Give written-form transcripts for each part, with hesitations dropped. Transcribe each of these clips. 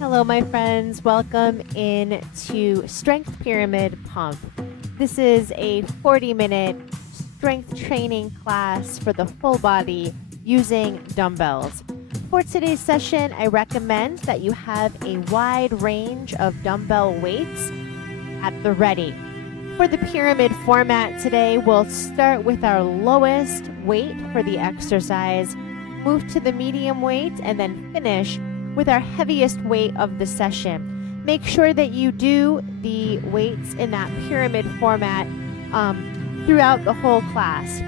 Hello, my friends. Welcome in to Strength Pyramid Pump. This is a 40-minute strength training class for the full body using dumbbells. For today's session, I recommend that you have a wide range of dumbbell weights at the ready. For the pyramid format today, we'll start with our lowest weight for the exercise, move to the medium weight, and then finish with our heaviest weight of the session. Make sure that you do the weights in that pyramid format throughout the whole class.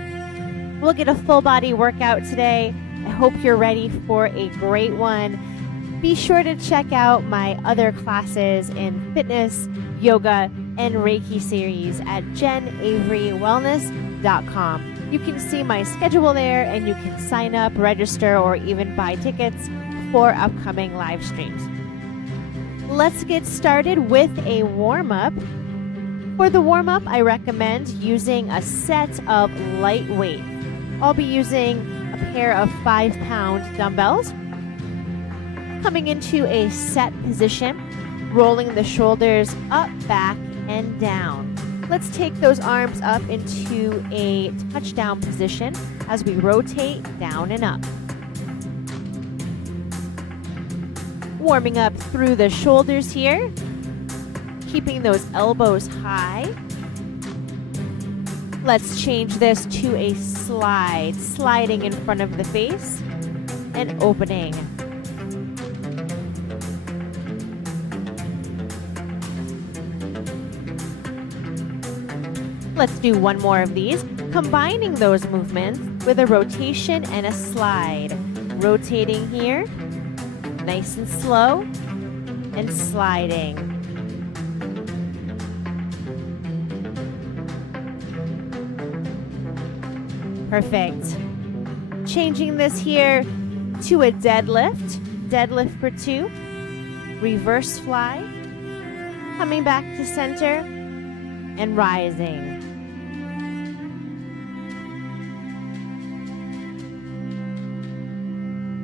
We'll get a full body workout today. I hope you're ready for a great one. Be sure to check out my other classes in fitness, yoga, and Reiki series at jenaverywellness.com. You can see my schedule there, and you can sign up, register, or even buy tickets for upcoming live streams. Let's get started with a warm-up. For the warm-up, I recommend using a set of light weights. I'll be using a pair of 5-pound dumbbells. Coming into a set position, rolling the shoulders up, back, and down. Let's take those arms up into a touchdown position as we rotate down and up. Warming up through the shoulders here, keeping those elbows high. Let's change this to a slide, sliding in front of the face and opening. Let's do one more of these, combining those movements with a rotation and a slide. Rotating here, nice and slow, and sliding. Perfect. Changing this here to a deadlift for 2, reverse fly, coming back to center, and rising.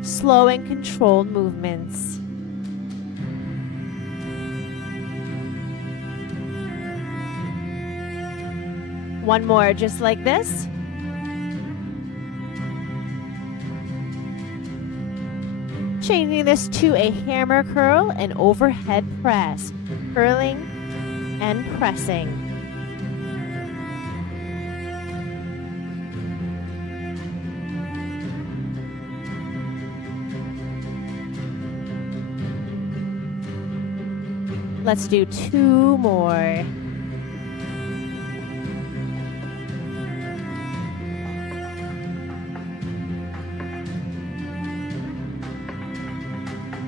Slow and controlled movements. One more just like this. Changing this to a hammer curl and overhead press, curling and pressing. Let's do 2 more.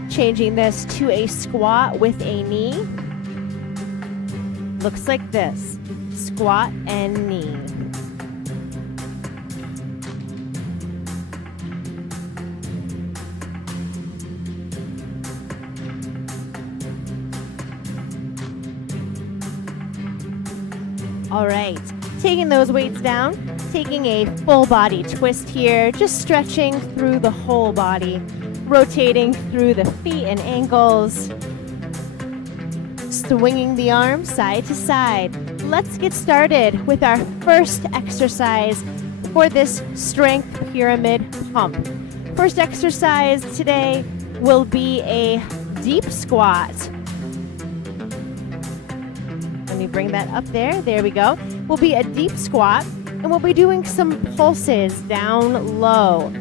Changing this to a squat with a knee. Looks like this. Squat and knee. All right, taking those weights down, taking a full body twist here, just stretching through the whole body, rotating through the feet and ankles, swinging the arms side to side. Let's get started with our first exercise for this strength pyramid pump. First exercise today will be a deep squat. Let me bring that up there. There we go. Will be a deep squat, and we'll be doing some pulses down low.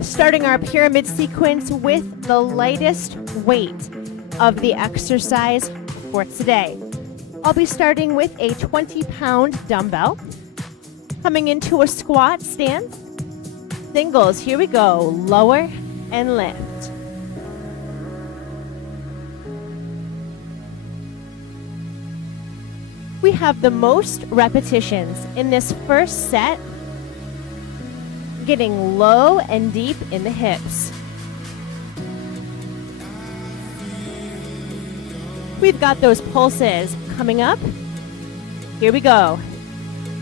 Starting our pyramid sequence with the lightest weight of the exercise for today. I'll be starting with a 20-pound dumbbell. Coming into a squat stance. Singles, here we go. Lower and lift. We have the most repetitions in this first set, getting low and deep in the hips. We've got those pulses coming up. Here we go.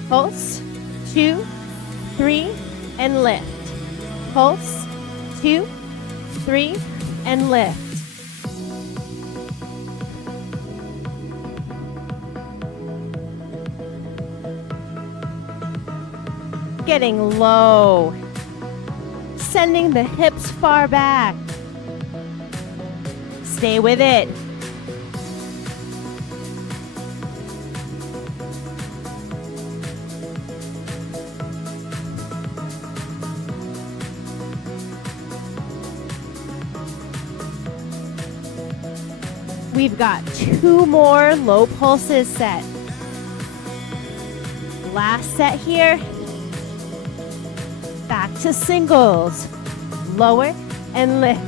Pulse, 2, 3, and lift. Pulse, 2, 3, and lift. getting low. Sending the hips far back. Stay with it. We've got 2 more low pulses set. Last set here. Back to singles. Lower and lift.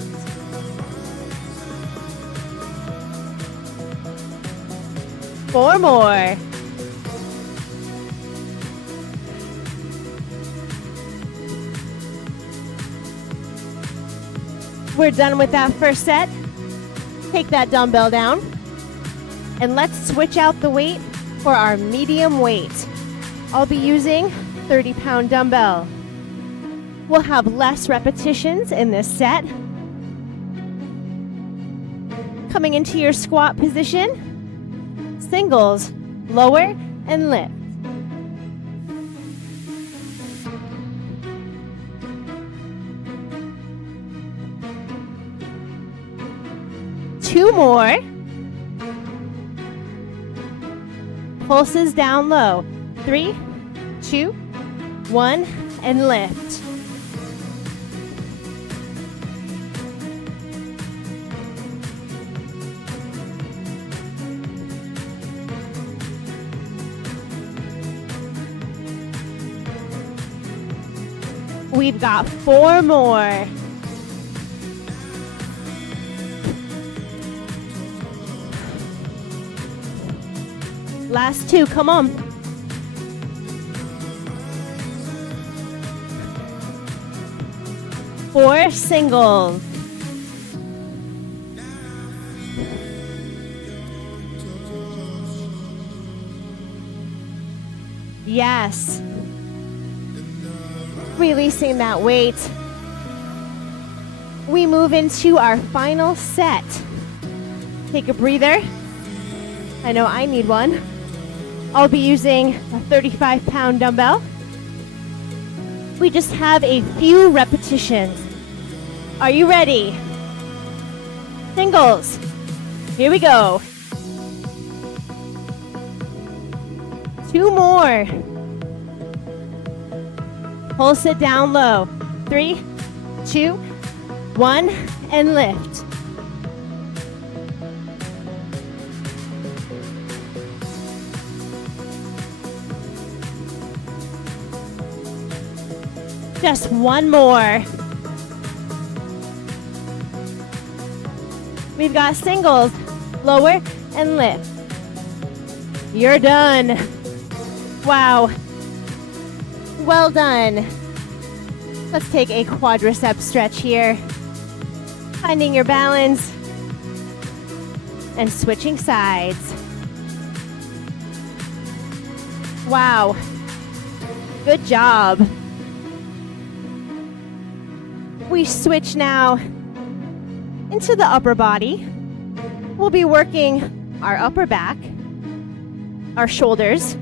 Four more. We're done with that first set. Take that dumbbell down. And let's switch out the weight for our medium weight. I'll be using 30-pound dumbbell. We'll have less repetitions in this set. Coming into your squat position, singles, lower and lift. Two more. Pulses down low. 3, 2, 1, and lift. We've got 4 more. Last 2, come on. Four singles. Yes. Releasing that weight. We move into our final set. Take a breather. I know I need one. I'll be using a 35-pound dumbbell. We just have a few repetitions. Are you ready? Singles. Here we go. 2 more. Pulse it down low. 3, 2, 1, and lift. Just 1 more. We've got singles, lower and lift. You're done. Wow. Well done. Let's take a quadricep stretch here. Finding your balance and switching sides. Wow. Good job. We switch now into the upper body. We'll be working our upper back, our shoulders,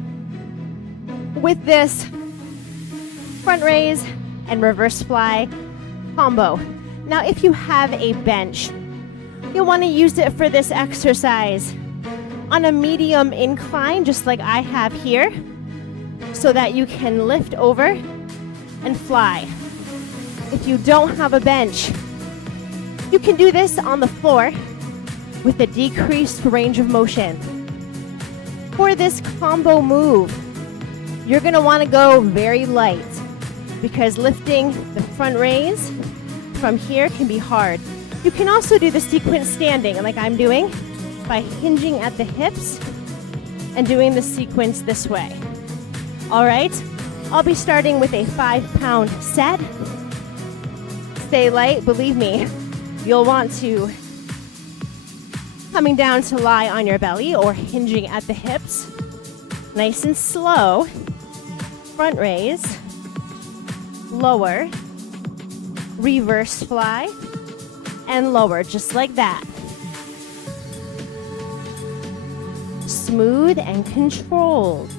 with this front raise and reverse fly combo. Now, if you have a bench, you'll want to use it for this exercise on a medium incline, just like I have here, so that you can lift over and fly. If you don't have a bench, you can do this on the floor with a decreased range of motion. For this combo move, you're going to want to go very light because lifting the front raise from here can be hard. You can also do the sequence standing like I'm doing by hinging at the hips and doing the sequence this way. All right, I'll be starting with a 5-pound set. Stay light, believe me, you'll want to coming down to lie on your belly or hinging at the hips. Nice and slow. Front raise, lower, reverse fly, and lower, just like that. Smooth and controlled.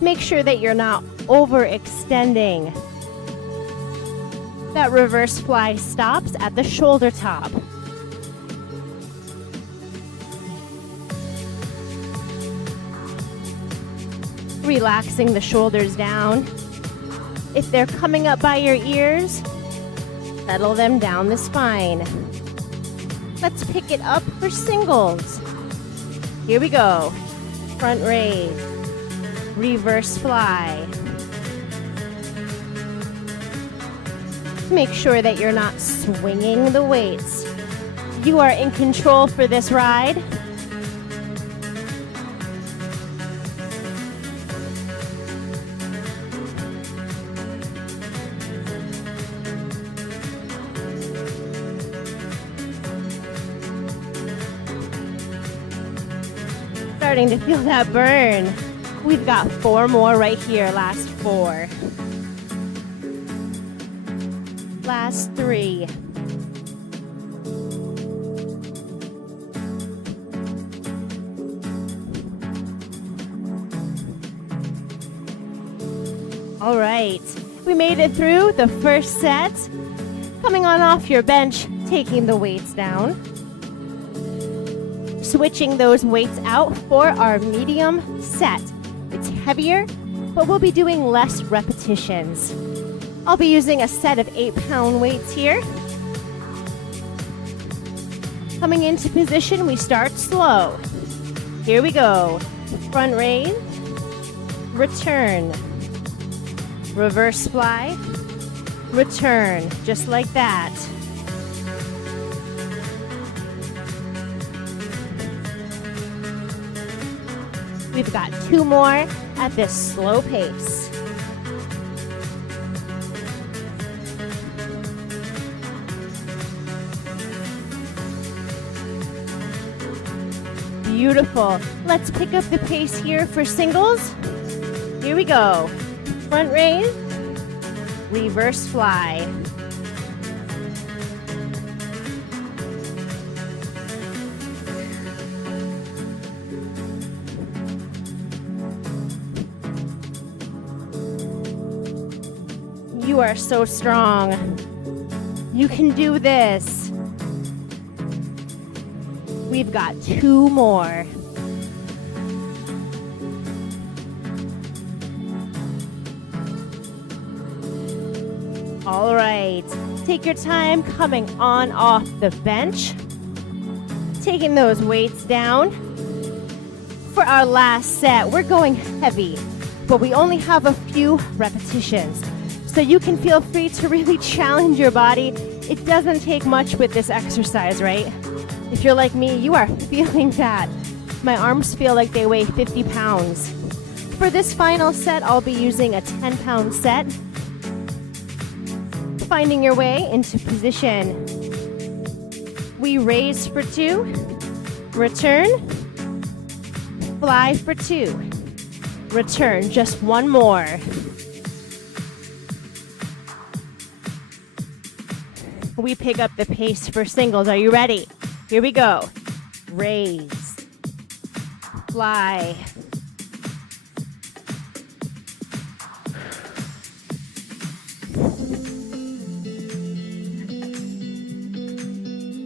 Make sure that you're not overextending. That reverse fly stops at the shoulder top. Relaxing the shoulders down. If they're coming up by your ears, settle them down the spine. Let's pick it up for singles. Here we go. Front raise, reverse fly. Make sure that you're not swinging the weights. You are in control for this ride. Starting to feel that burn. We've got 4 more right here, last 4. Last 3. All right, we made it through the first set. Coming on off your bench, taking the weights down. Switching those weights out for our medium set. It's heavier, but we'll be doing less repetitions. I'll be using a set of 8-pound weights here. Coming into position, we start slow. Here we go. Front raise, return, reverse fly, return, just like that. We've got 2 more at this slow pace. Beautiful. Let's pick up the pace here for singles. Here we go. Front raise, reverse fly. You are so strong. You can do this. We've got 2 more. All right. Take your time coming on off the bench. Taking those weights down. For our last set, we're going heavy, but we only have a few repetitions. So you can feel free to really challenge your body. It doesn't take much with this exercise, right? If you're like me, you are feeling that. My arms feel like they weigh 50 pounds. For this final set, I'll be using a 10-pound set. Finding your way into position. We raise for 2, return, fly for 2, return, just 1 more. We pick up the pace for singles. Are you ready? Here we go. Raise, fly.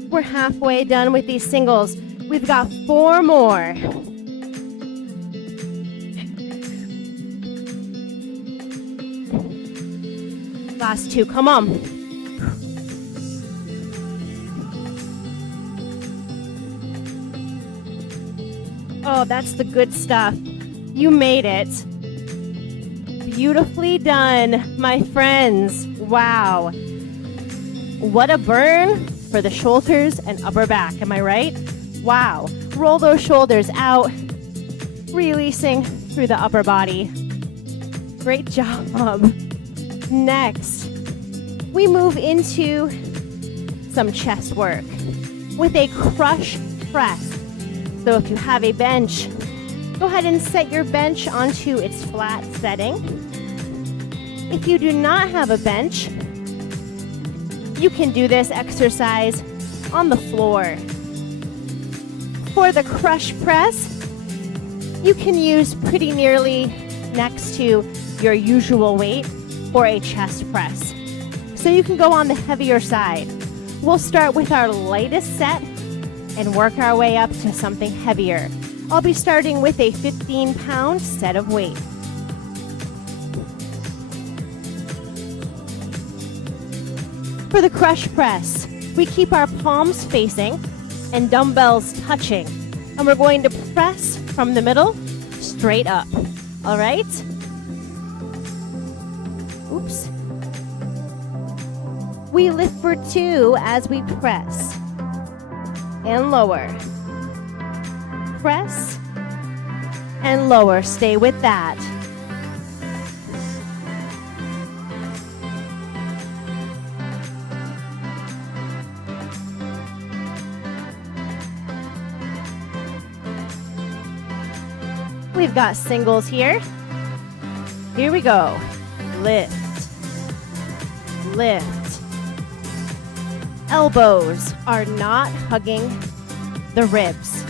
We're halfway done with these singles. We've got 4 more. Last 2, come on. Oh, that's the good stuff. You made it. Beautifully done, my friends. Wow. What a burn for the shoulders and upper back, am I right? Wow. Roll those shoulders out, releasing through the upper body. Great job. Next, we move into some chest work with a crush press. So if you have a bench, go ahead and set your bench onto its flat setting. If you do not have a bench, you can do this exercise on the floor. For the crush press, you can use pretty nearly next to your usual weight for a chest press. So you can go on the heavier side. We'll start with our lightest set and work our way up to something heavier. I'll be starting with a 15-pound set of weight. For the crush press, we keep our palms facing and dumbbells touching, and we're going to press from the middle straight up. All right? Oops. We lift for 2 as we press and lower. Press and lower. Stay with that. We've got singles here. Here we go. Lift. Lift. Elbows are not hugging the ribs.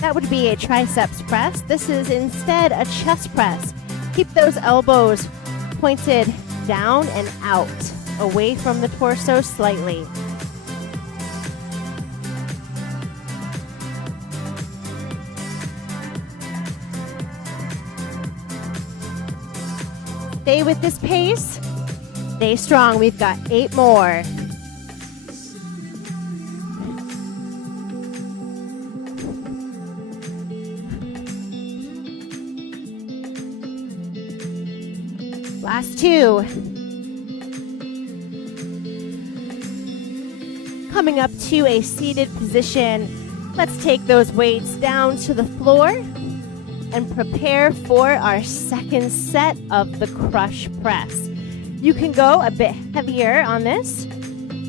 That would be a triceps press. This is instead a chest press. Keep those elbows pointed down and out, away from the torso slightly. Stay with this pace. Stay strong. We've got 8 more. Last 2. Coming up to a seated position. Let's take those weights down to the floor and prepare for our second set of the crush press. You can go a bit heavier on this.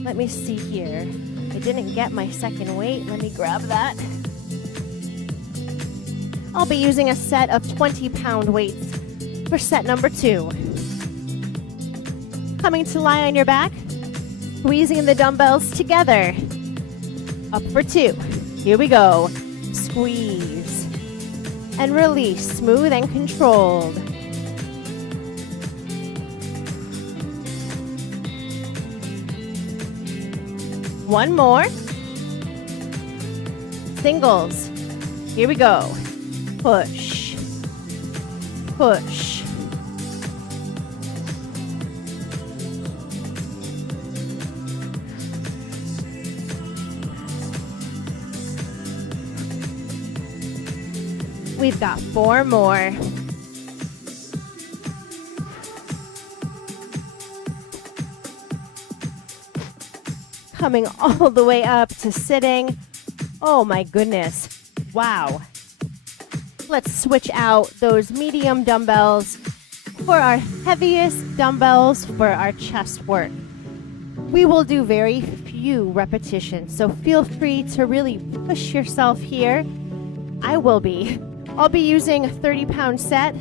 Let me see here. I didn't get my second weight. Let me grab that. I'll be using a set of 20-pound weights for set number 2. Coming to lie on your back, squeezing the dumbbells together. Up for 2. Here we go. Squeeze and release, smooth and controlled. One more. Singles. Here we go. Push. Push. We've got 4 more. Coming all the way up to sitting. Oh my goodness. Wow. Let's switch out those medium dumbbells for our heaviest dumbbells for our chest work. We will do very few repetitions, so feel free to really push yourself here. I'll be using a 30-pound set.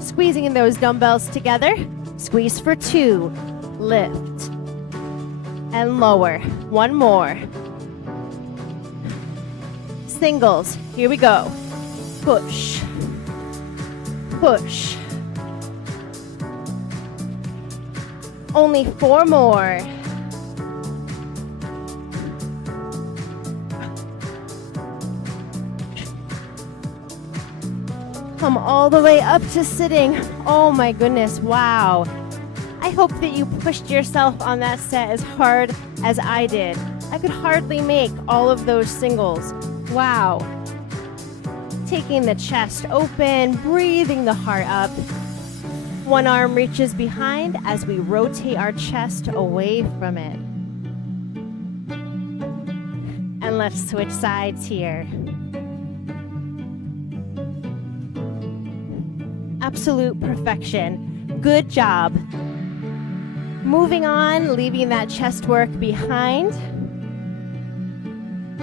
Squeezing in those dumbbells together. Squeeze for 2. Lift. And lower. 1 more. Singles. Here we go. Push. Push. Only 4 more. Come all the way up to sitting. Oh my goodness, wow. I hope that you pushed yourself on that set as hard as I did. I could hardly make all of those singles. Wow. Taking the chest open, breathing the heart up. One arm reaches behind as we rotate our chest away from it. And let's switch sides here. Absolute perfection. Good job. Moving on, leaving that chest work behind.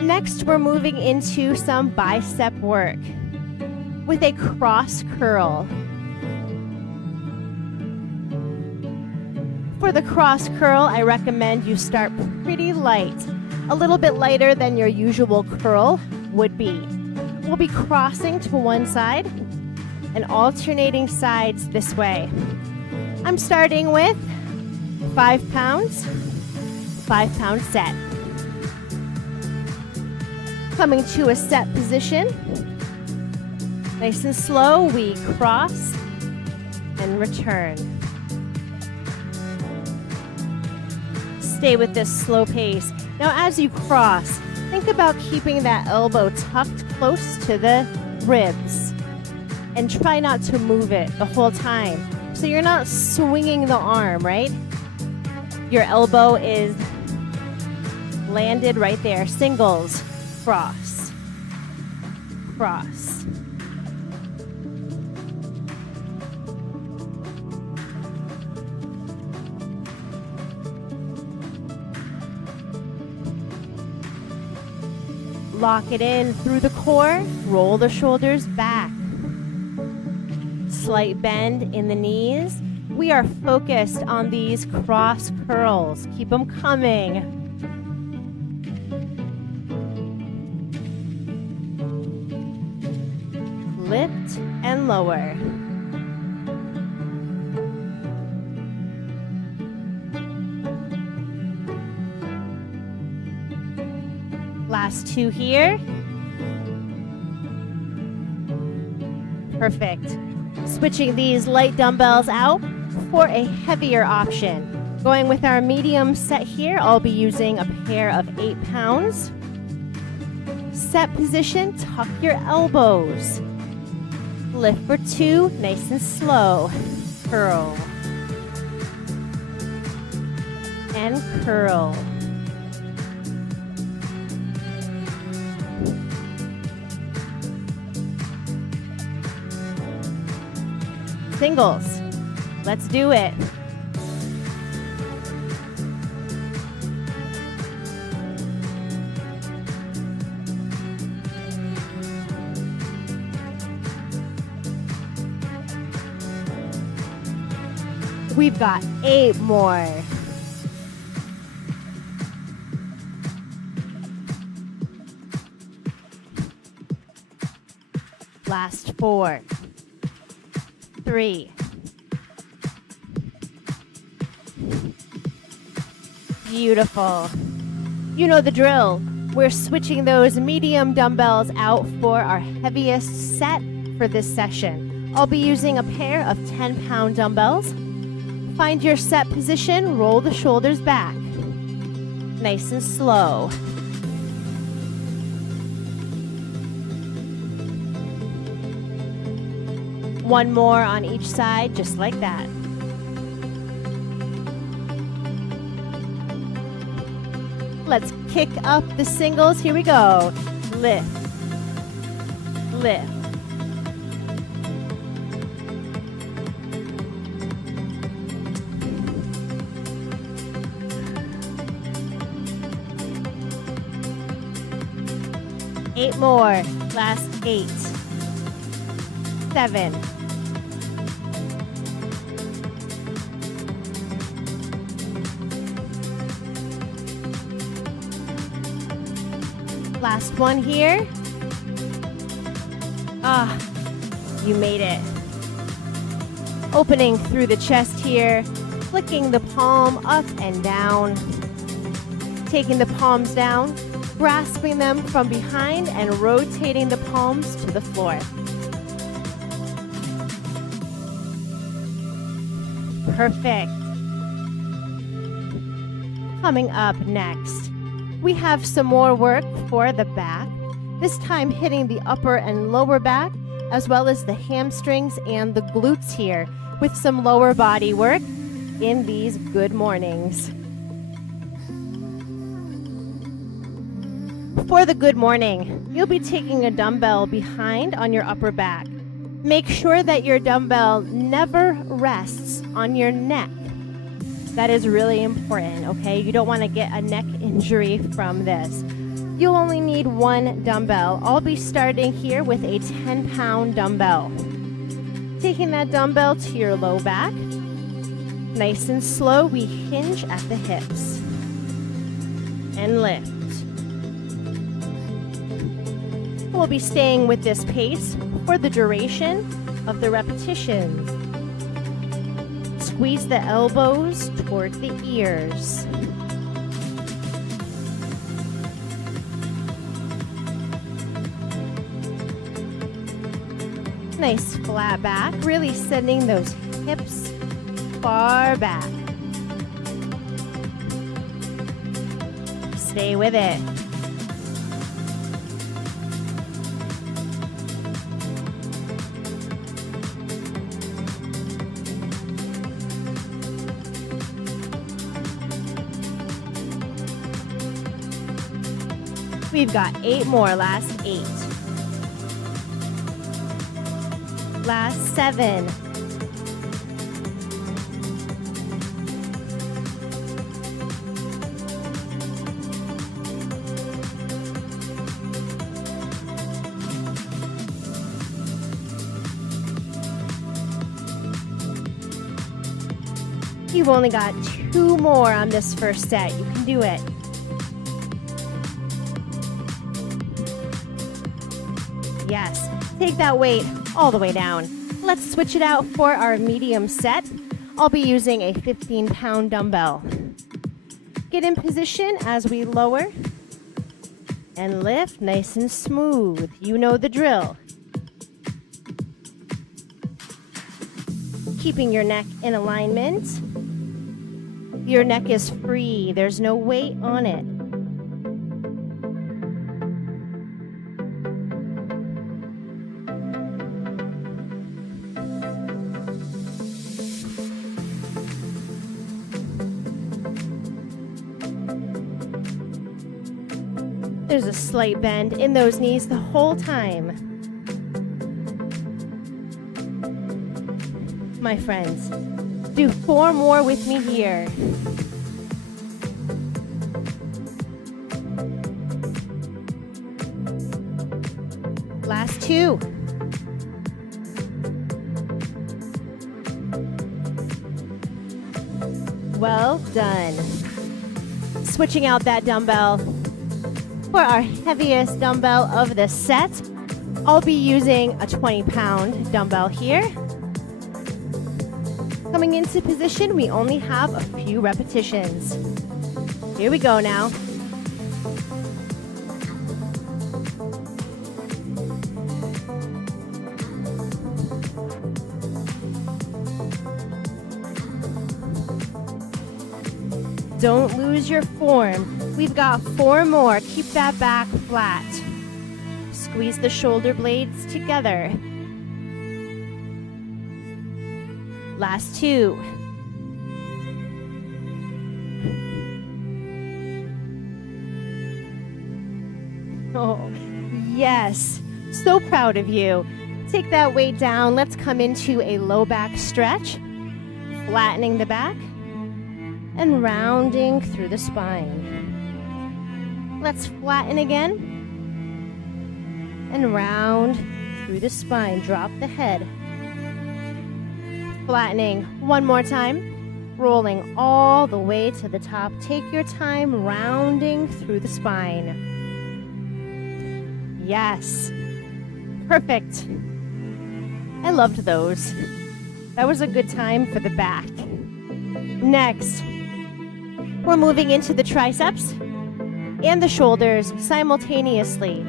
Next, we're moving into some bicep work with a cross curl. For the cross curl, I recommend you start pretty light. a little bit lighter than your usual curl would be. We'll be crossing to one side and alternating sides this way. I'm starting with 5 pounds, 5-pound set. Coming to a set position. Nice and slow, we cross and return. Stay with this slow pace. Now as you cross, think about keeping that elbow tucked close to the ribs and try not to move it the whole time. So you're not swinging the arm, right? Your elbow is landed right there. Singles, cross, cross. Lock it in through the core, roll the shoulders back. Slight bend in the knees. We are focused on these cross curls. Keep them coming. Lift and lower. Last 2 here. Perfect. Switching these light dumbbells out for a heavier option. Going with our medium set here, I'll be using a pair of 8 pounds. Set position, tuck your elbows. Lift for 2, nice and slow. Curl. And curl. Singles. Let's do it. We've got 8 more. Last 4. 3. Beautiful. You know the drill. We're switching those medium dumbbells out for our heaviest set for this session. I'll be using a pair of 10-pound dumbbells. Find your set position, roll the shoulders back. Nice and slow. One more on each side, just like that. Let's kick up the singles. Here we go. Lift. Lift. Eight more. Last 8. 7. Last one here. You made it. Opening through the chest here, flicking the palm up and down, taking the palms down, grasping them from behind and rotating the palms to the floor. Perfect. Coming up next, we have some more work for the back, this time hitting the upper and lower back, as well as the hamstrings and the glutes here, with some lower body work in these good mornings. For the good morning, you'll be taking a dumbbell behind on your upper back. Make sure that your dumbbell never rests on your neck. That is really important, okay? You don't want to get a neck injury from this. You'll only need 1 dumbbell. I'll be starting here with a 10-pound dumbbell. Taking that dumbbell to your low back. Nice and slow, we hinge at the hips. And lift. We'll be staying with this pace for the duration of the repetitions. Squeeze the elbows toward the ears. Nice flat back, really sending those hips far back. Stay with it. We've got 8 more, last 8. Last 7. You've only got 2 more on this first set. You can do it. Yes, take that weight all the way down. Let's switch it out for our medium set. I'll be using a 15-pound dumbbell. Get in position as we lower and lift nice and smooth. You know the drill. Keeping your neck in alignment. Your neck is free. There's no weight on it. There's a slight bend in those knees the whole time. My friends, do 4 more with me here. Last 2. Well done. Switching out that dumbbell. For our heaviest dumbbell of the set, I'll be using a 20-pound dumbbell here. Coming into position, we only have a few repetitions. Here we go now. Don't lose your form. We've got 4 more. Keep that back flat. Squeeze the shoulder blades together. Last 2. Oh, yes. So proud of you. Take that weight down. Let's come into a low back stretch. Flattening the back and rounding through the spine. Let's flatten again and round through the spine. Drop the head. Flattening one more time, rolling all the way to the top. Take your time rounding through the spine. Yes, perfect. I loved those. That was a good time for the back. Next, we're moving into the triceps and the shoulders simultaneously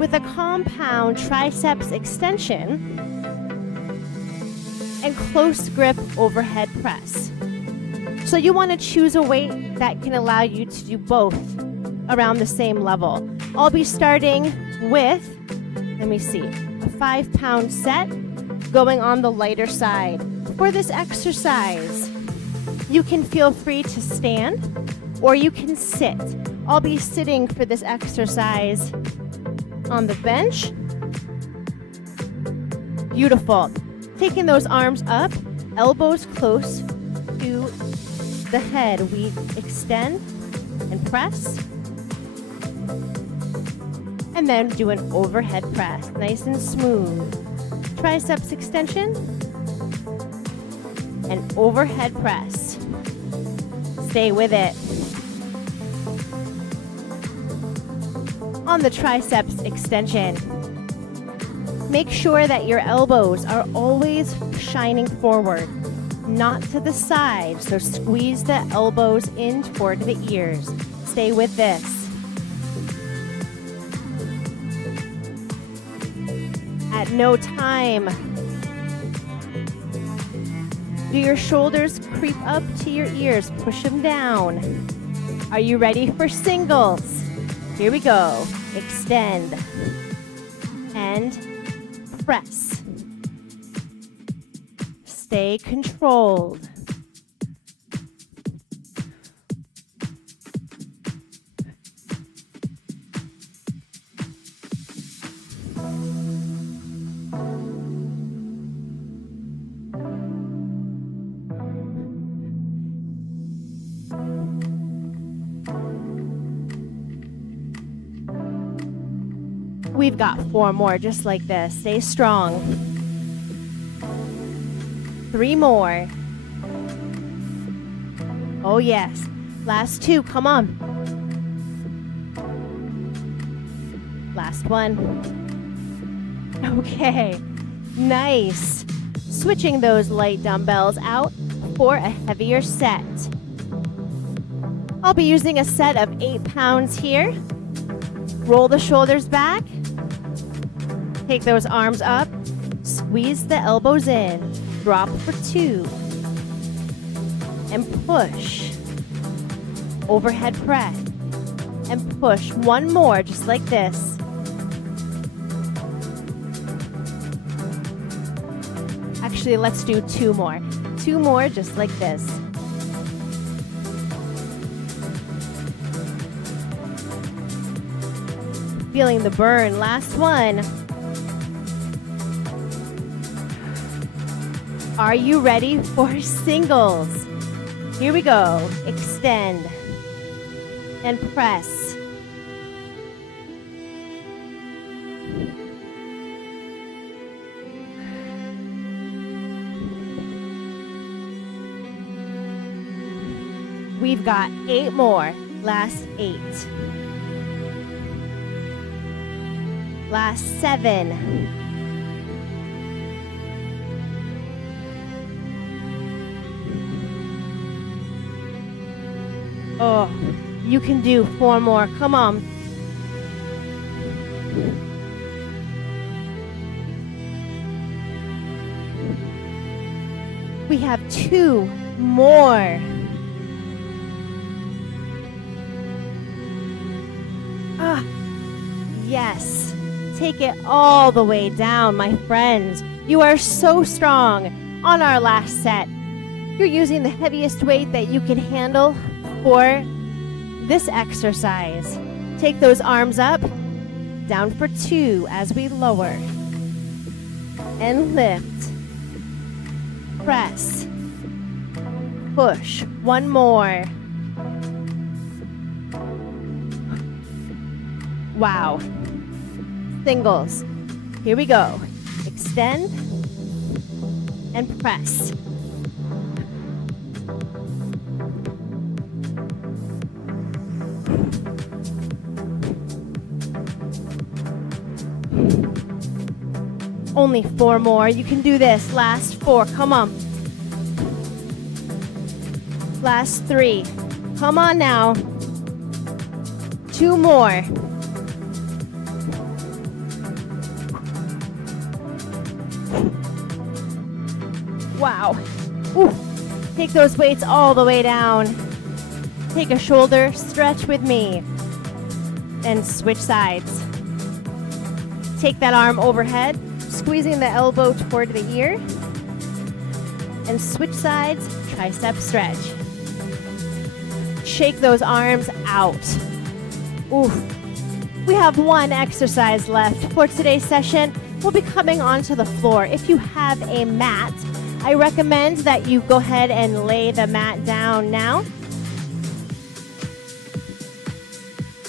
with a compound triceps extension and close grip overhead press. So you want to choose a weight that can allow you to do both around the same level. I'll be starting with, let me see, a 5-pound set going on the lighter side. For this exercise, you can feel free to stand or you can sit. I'll be sitting for this exercise on the bench. Beautiful. Taking those arms up, elbows close to the head. We extend and press. And then do an overhead press, nice and smooth. Triceps extension and overhead press. Stay with it. On the triceps extension, Make sure that your elbows are always shining forward, not to the side. So squeeze the elbows in toward the ears. Stay with this. At no time do your shoulders creep up to your ears. Push them down. Are you ready for singles? Here we go. Extend and press. Stay controlled. We've got 4 more just like this. Stay strong. 3 more. Oh yes. Last 2, come on. Last one. Okay, nice. Switching those light dumbbells out for a heavier set. I'll be using a set of 8 pounds here. Roll the shoulders back. Take those arms up. Squeeze the elbows in. Drop for 2. And push. Overhead press. And push. 1 more, just like this. Actually, let's do 2 more. 2 more, just like this. Feeling the burn. Last one. Are you ready for singles? Here we go. Extend and press. We've got 8 more. Last 8. Last 7. Oh, you can do 4 more. Come on. We have 2 more. Ah, yes. Take it all the way down, my friends. You are so strong. On our last set, you're using the heaviest weight that you can handle for this exercise. Take those arms up, down for 2 as we lower. And lift. Press. Push. 1 more. Wow. Singles. Here we go. Extend and press. Only 4 more. You can do this. Last 4. Come on. Last 3. Come on now. 2 more. Wow. Ooh. Take those weights all the way down. Take a shoulder stretch with me. And switch sides. Take that arm overhead, squeezing the elbow toward the ear. And switch sides, tricep stretch. Shake those arms out. Ooh. We have 1 exercise left for today's session. We'll be coming onto the floor. If you have a mat, I recommend that you go ahead and lay the mat down now.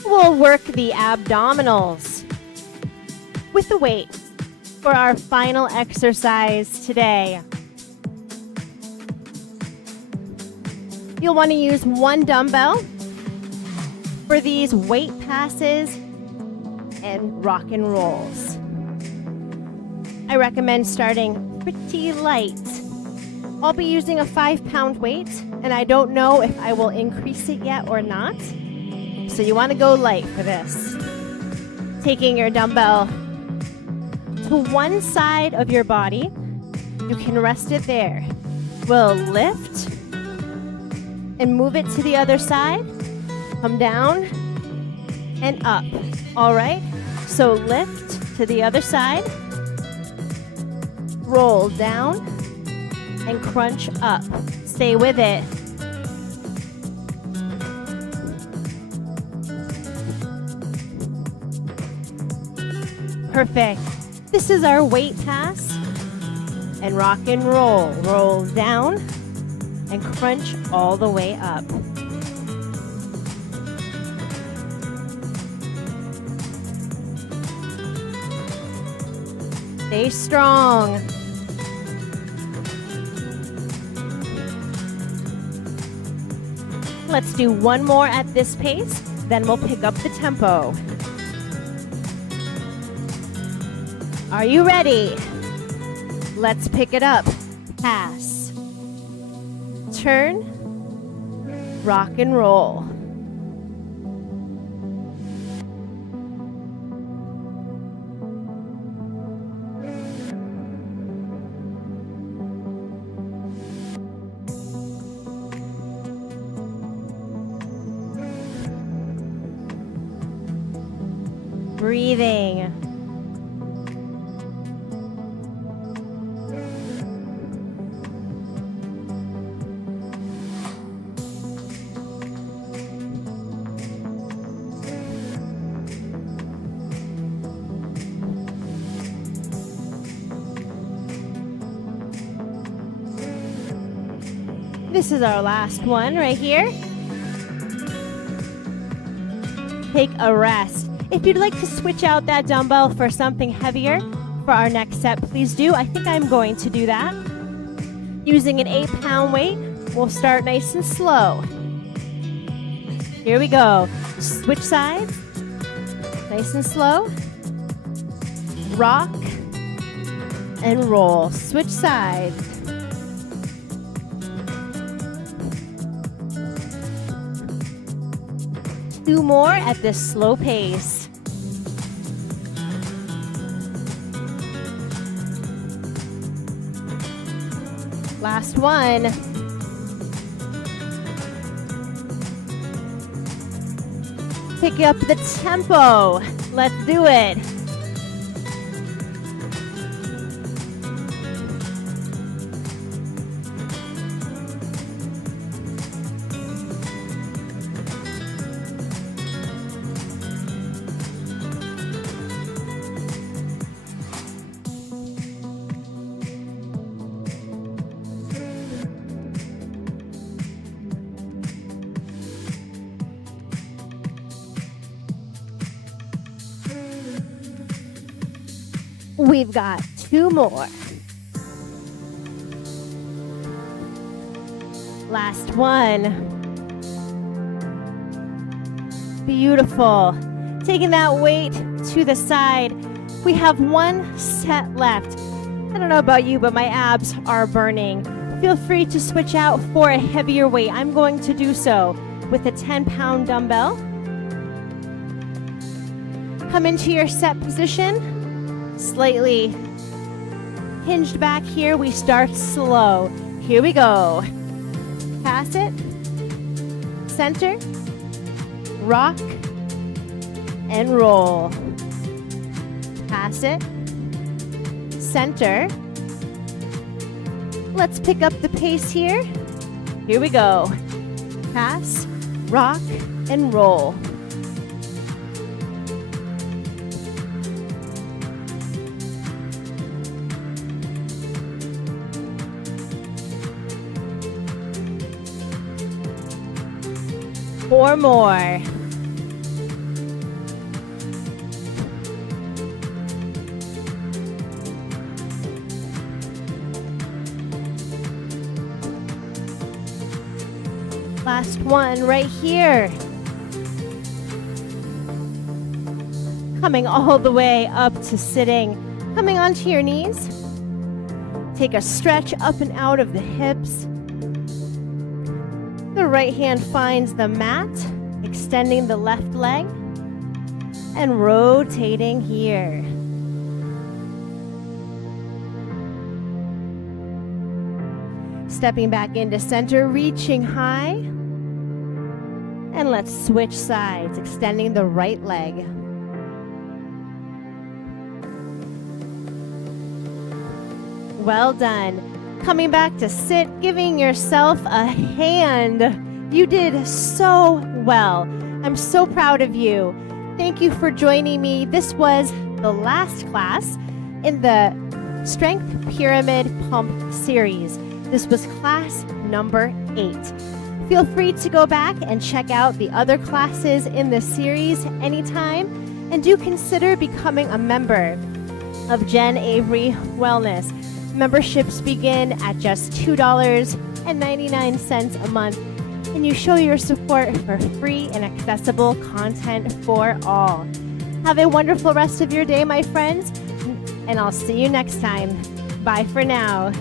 We'll work the abdominals with the weight for our final exercise today. You'll want to use 1 dumbbell for these weight passes and rock and rolls. I recommend starting pretty light. I'll be using a 5-pound weight, and I don't know if I will increase it yet or not. So you want to go light for this. Taking your dumbbell to one side of your body, you can rest it there. We'll lift and move it to the other side. Come down and up. All right? So lift to the other side. Roll down and crunch up. Stay with it. Perfect. This is our weight pass. And rock and roll. Roll down and crunch all the way up. Stay strong. Let's do one more at this pace, then we'll pick up the tempo. Are you ready? Let's pick it up. Pass. Turn. Rock and roll. Breathing. This is our last one right here. Take a rest. If you'd like to switch out that dumbbell for something heavier for our next set, please do. I think I'm going to do that. Using an 8-pound weight, we'll start nice and slow. Here we go. Switch sides. Nice and slow. Rock and roll. Switch sides. Two more at this slow pace. Last one. Pick up the tempo. Let's do it. We've got two more. Last one. Beautiful. Taking that weight to the side. We have one set left. I don't know about you, but my abs are burning. Feel free to switch out for a heavier weight. I'm going to do so with a 10-pound dumbbell. Come into your set position. Slightly hinged back here. We start slow. Here we go. Pass it. Center. Rock and roll. Pass it. Center. Let's pick up the pace here. Here we go. Pass, rock, and roll. Four more. Last one right here. Coming all the way up to sitting. Coming onto your knees, take a stretch up and out of the hips. The right hand finds the mat, extending the left leg and rotating here. Stepping back into center, reaching high. And let's switch sides, extending the right leg. Well done. Coming back to sit, giving yourself a hand. You did so well. I'm so proud of you. Thank you for joining me. This was the last class in the Strength Pyramid Pump series. This was class number 8. Feel free to go back and check out the other classes in this series anytime, and do consider becoming a member of Jen Avery Wellness. Memberships begin at just $2.99 a month, and you show your support for free and accessible content for all. Have a wonderful rest of your day, my friends, and I'll see you next time. Bye for now.